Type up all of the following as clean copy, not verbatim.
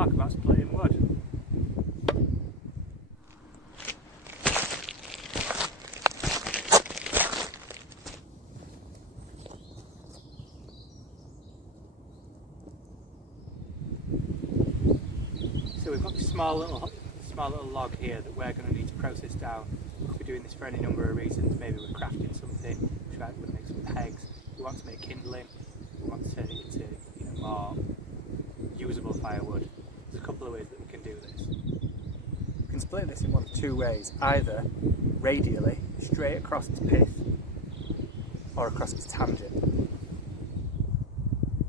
talk about splitting wood. So we've got this small little log here that we're going to need to process down. We'll be doing this for any number of reasons. Maybe we're crafting something, we're trying to make some pegs, we want to make kindling, we want to turn it into more usable firewood. There's a couple of ways that we can do this. We can split this in one of two ways, either radially, straight across its pith, or across its tangent.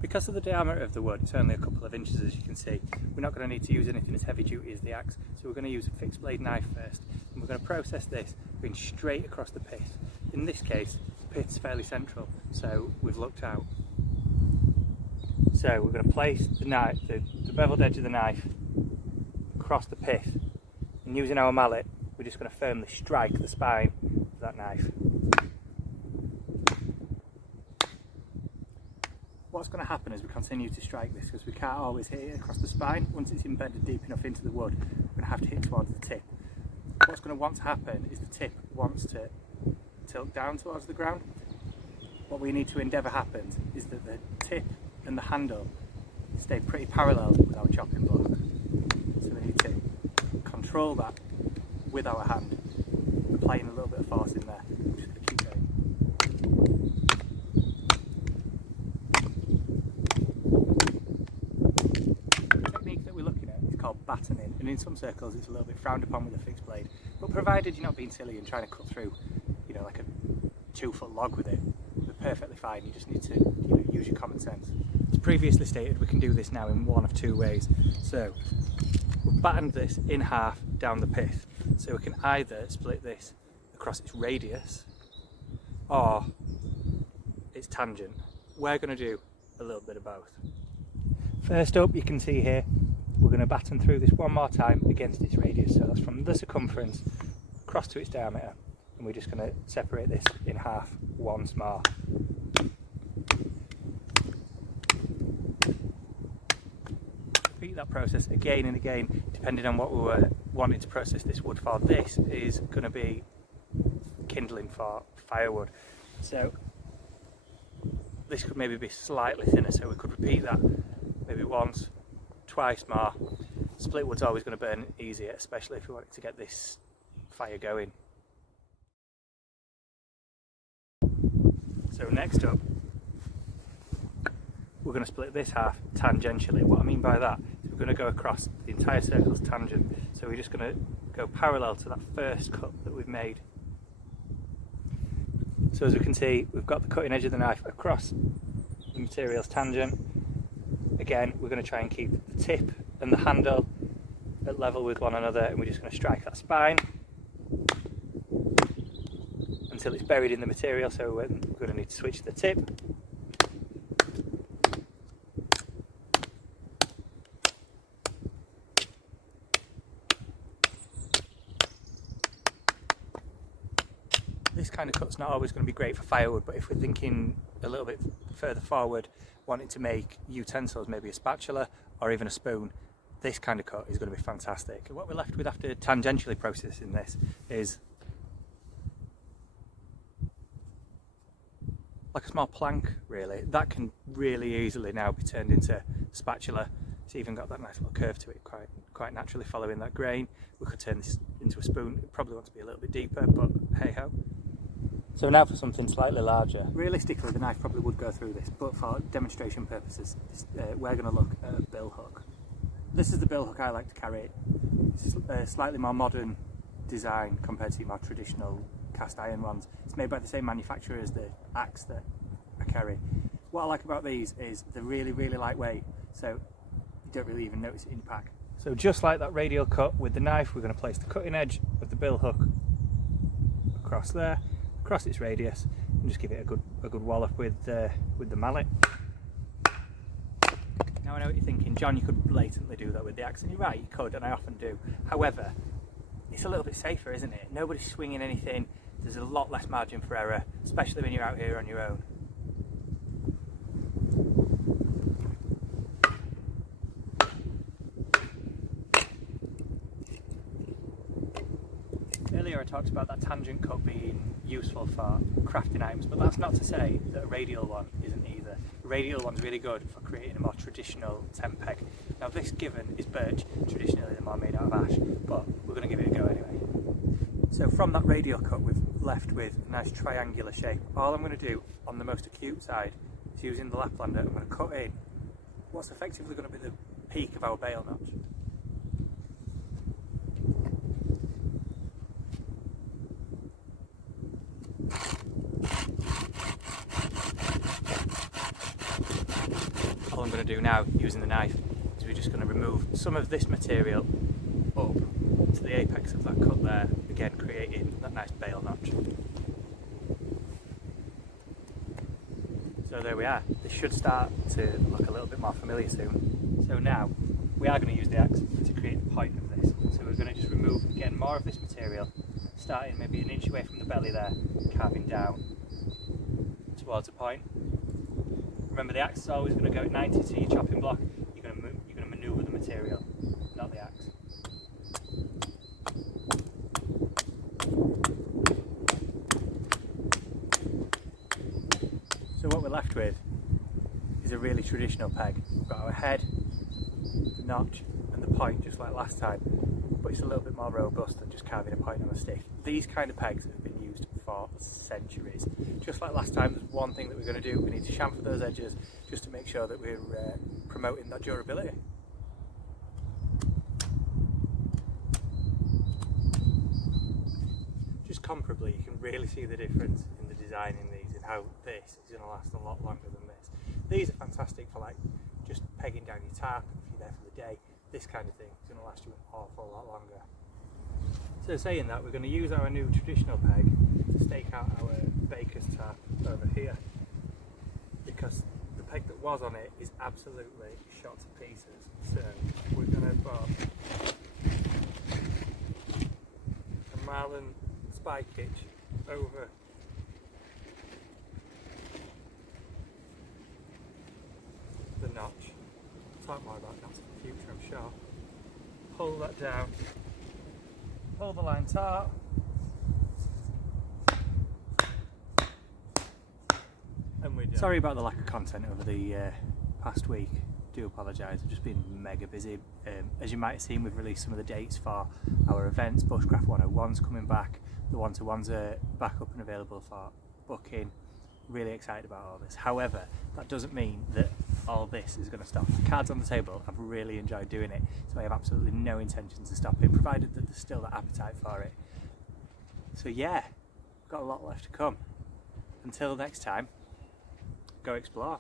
Because of the diameter of the wood, it's only a couple of inches, as you can see. We're not going to need to use anything as heavy duty as the axe, so we're going to use a fixed blade knife first, and we're going to process this going straight across the pith. In this case, the pith's fairly central, so we've looked out. So we're going to place the knife, the beveled edge of the knife across the pith, and using our mallet, we're just going to firmly strike the spine of that knife. What's going to happen as we continue to strike this, because we can't always hit it across the spine, once it's embedded deep enough into the wood, we're going to have to hit towards the tip. What's going to want to happen is the tip wants to tilt down towards the ground. What we need to endeavour happens is that the tip and the handle stay pretty parallel with our chopping block. So we need to control that with our hand, applying a little bit of force in there. I'm just going to keep going. The technique that we're looking at is called battoning, and in some circles it's a little bit frowned upon with a fixed blade, but provided you're not being silly and trying to cut through, like a 2-foot log with it, we're perfectly fine. You just need to use your common sense. As previously stated, we can do this now in one of two ways. So we've battened this in half down the pith, so we can either split this across its radius or its tangent. We're going to do a little bit of both. First up, you can see here, we're going to batten through this one more time against its radius, so that's from the circumference across to its diameter, and we're just going to separate this in half once more. Repeat that process again and again, depending on what we were wanting to process this wood for. This is going to be kindling for firewood, so this could maybe be slightly thinner, so we could repeat that maybe once, twice more. Split wood's always going to burn easier, especially if we want to get this fire going. So next up, we're going to split this half tangentially. What I mean by that is we're going to go across the entire circle's tangent. So we're just going to go parallel to that first cut that we've made. So as we can see, we've got the cutting edge of the knife across the material's tangent. Again, we're going to try and keep the tip and the handle at level with one another, and we're just going to strike that spine until it's buried in the material. So we're going to need to switch the tip. This kind of cut's not always going to be great for firewood, but if we're thinking a little bit further forward, wanting to make utensils, maybe a spatula or even a spoon, this kind of cut is going to be fantastic. What we're left with after tangentially processing this is like a small plank, really. That can really easily now be turned into a spatula. It's even got that nice little curve to it, quite naturally following that grain. We could turn this into a spoon. It probably wants to be a little bit deeper, but hey ho. So now for something slightly larger. Realistically, the knife probably would go through this, but for demonstration purposes, we're going to look at a billhook. This is the billhook I like to carry. It's a slightly more modern design compared to your more traditional cast iron ones. It's made by the same manufacturer as the axe that I carry. What I like about these is they're really, really lightweight, so you don't really even notice it in your pack. So just like that radial cut with the knife, we're going to place the cutting edge of the billhook across there, across its radius, and just give it a good wallop with the mallet. Now I know what you're thinking, John, you could blatantly do that with the axe, and you're right, you could, and I often do. However, it's a little bit safer, isn't it? Nobody's swinging anything, there's a lot less margin for error, especially when you're out here on your own. I talked about that tangent cut being useful for crafting items, but that's not to say that a radial one isn't either. A radial one's really good for creating a more traditional tent peg. Now this given is birch, traditionally they're more made out of ash, but we're going to give it a go anyway. So from that radial cut we've left with a nice triangular shape. All I'm going to do on the most acute side is using the Laplander, I'm going to cut in what's effectively going to be the peak of our bail notch. All I'm going to do now using the knife is we're just going to remove some of this material up to the apex of that cut there, again creating that nice bail notch. So there we are. This should start to look a little bit more familiar soon. So now we are going to use the axe to create the point of this. So we're going to just remove again more of this material, starting maybe an inch away from the belly there, carving down towards a point. Remember, the axe is always going to go at 90 to your chopping block. You're going to manoeuvre the material, not the axe. So what we're left with is a really traditional peg. We've got our head, the notch and the point just like last time, but it's a little bit more robust than just carving a point on a stick. These kind of pegs have been used for centuries. Just like last time, there's one thing that we're going to do. We need to chamfer those edges just to make sure that we're promoting that durability. Just comparably, you can really see the difference in the design in these and how this is going to last a lot longer than this. These are fantastic for like just pegging down your tarp if you're there for the day. This kind of thing is going to last you an awful lot longer. So saying that, we're going to use our new traditional peg to stake out our baker's tarp over here, because the peg that was on it is absolutely shot to pieces. So we're going to put a marlin spike hitch over the notch. I'll talk more about knots in the future, I'm sure. Pull that down, pull the line taut, and we're done. Sorry about the lack of content over the past week. Do apologise, I've just been mega busy. As you might have seen, we've released some of the dates for our events. Bushcraft 101's coming back, the one-to-ones are back up and available for booking. Really excited about all this. However, that doesn't mean that all this is going to stop. Cards on the table, I've really enjoyed doing it, so I have absolutely no intention to stop it, provided that there's still that appetite for it. So yeah, got a lot left to come. Until next time, go explore.